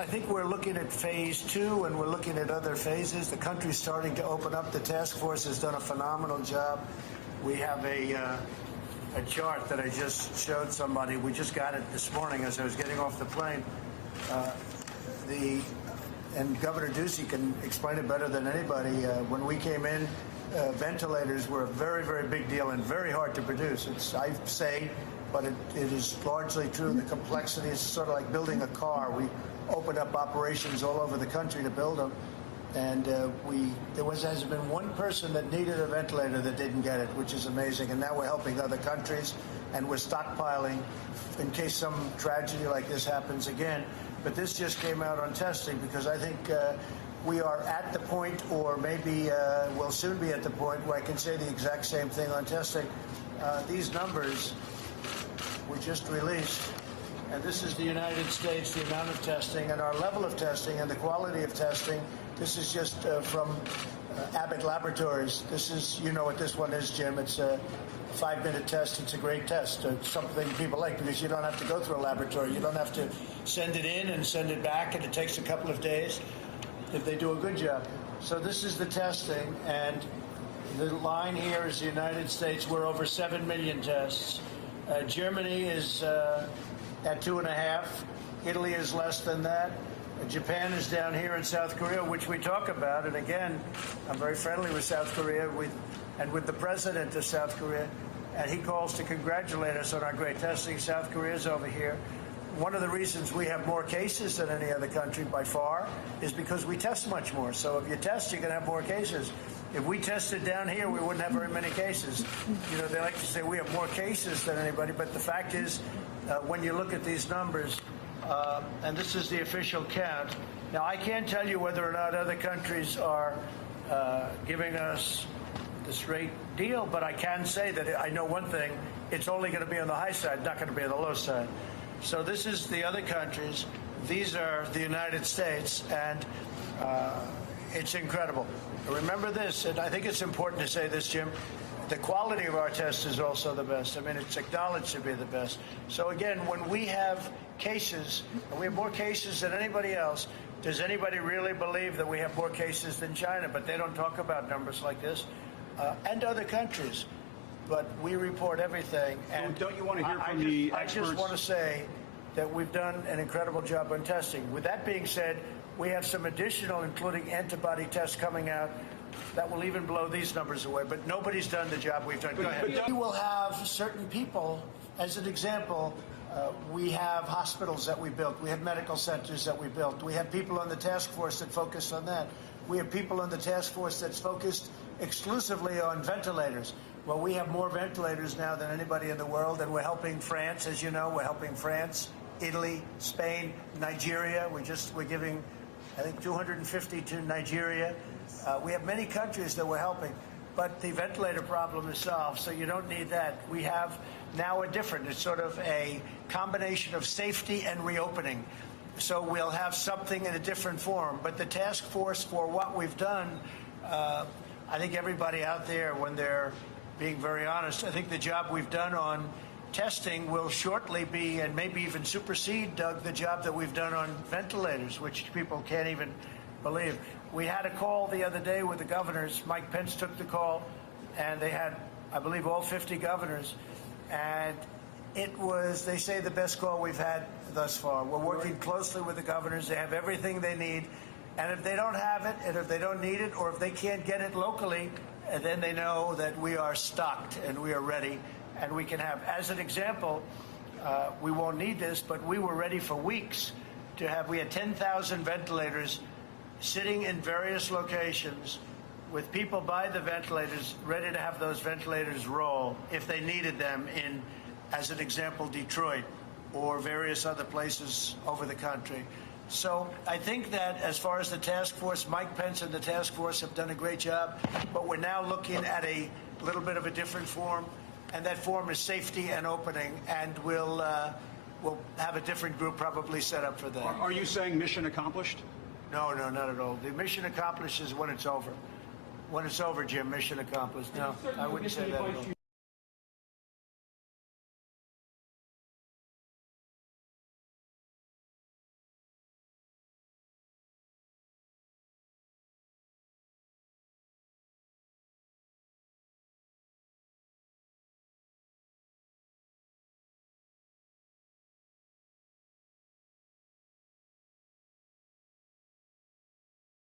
I think we're looking at phase 2, and we're looking at other phases. The country's starting to open up. The task force has done a phenomenal job. We have a chart that I just showed somebody. We just got it this morning as I was getting off the plane. And Governor Ducey can explain it better than anybody. When we came in, ventilators were a very, very big deal and very hard to produce. I say, but it is largely true. The complexity is sort of like building a car. We opened up operations all over the country to build them. And there hasn't been one person that needed a ventilator that didn't get it, which is amazing. And now we're helping other countries, and we're stockpiling in case some tragedy like this happens again. But this just came out on testing, because I think we are at the point, or maybe we'll soon be at the point, where I can say the exact same thing on testing. These numbers were just released. And this is the United States, the amount of testing and our level of testing and the quality of testing. This is just from Abbott Laboratories. This is, you know what this one is, Jim. It's a 5-minute test. It's a great test. It's something people like, because you don't have to go through a laboratory. You don't have to send it in and send it back, and it takes a couple of days if they do a good job. So this is the testing, and the line here is the United States. We're over 7 million tests. Germany is at 2.5. Italy is less than that. Japan is down here, in South Korea, which we talk about. And again, I'm very friendly with South Korea and with the president of South Korea. And he calls to congratulate us on our great testing. South Korea is over here. One of the reasons we have more cases than any other country by far is because we test much more. So if you test, you're going to have more cases. If we tested down here, we wouldn't have very many cases. You know, they like to say we have more cases than anybody, but the fact is, when you look at these numbers, and this is the official count. Now, I can't tell you whether or not other countries are giving us the straight deal, but I can say that I know one thing: it's only going to be on the high side, not going to be on the low side. So this is the other countries. These are the United States, and it's incredible. Remember this, and I think it's important to say this, Jim. The quality of our test is also the best. I mean, it's acknowledged to be the best. So again, when we have cases, and we have more cases than anybody else, does anybody really believe that we have more cases than China? But they don't talk about numbers like this, and other countries. But we report everything. And don't you want to hear from the experts? I just want to say that we've done an incredible job on testing. With that being said, we have some additional, including antibody tests coming out, that will even blow these numbers away. But nobody's done the job we've done. Go ahead. We will have certain people, as an example, we have hospitals that we built. We have medical centers that we built. We have people on the task force that focus on that. We have people on the task force that's focused exclusively on ventilators. Well, we have more ventilators now than anybody in the world, and we're helping France, as you know. We're helping France, Italy, Spain, Nigeria. We're giving, I think, 250 to Nigeria. We have many countries that we're helping, but the ventilator problem is solved, so you don't need that. We have now it's sort of a combination of safety and reopening. So we'll have something in a different form. But the task force, for what we've done, I think everybody out there, when they're being very honest, I think the job we've done on testing will shortly be, and maybe even supersede, Doug, the job that we've done on ventilators, which people can't even believe. We had a call the other day with the governors. Mike Pence took the call, and they had, I believe, all 50 governors. And it was, they say, the best call we've had thus far. We're working closely with the governors. They have everything they need. And if they don't have it, and if they don't need it, or if they can't get it locally, then they know that we are stocked and we are ready, and we can have. As an example, we won't need this, but we were ready for weeks to have. We had 10,000 ventilators sitting in various locations with people by the ventilators, ready to have those ventilators roll if they needed them in, as an example, Detroit or various other places over the country. So I think that as far as the task force, Mike Pence and the task force have done a great job, but we're now looking at a little bit of a different form, and that form is safety and opening, and we'll have a different group probably set up for that. Are you saying mission accomplished? No, not at all. The mission accomplished is when it's over. When it's over, Jim, mission accomplished. No, I wouldn't say that at all.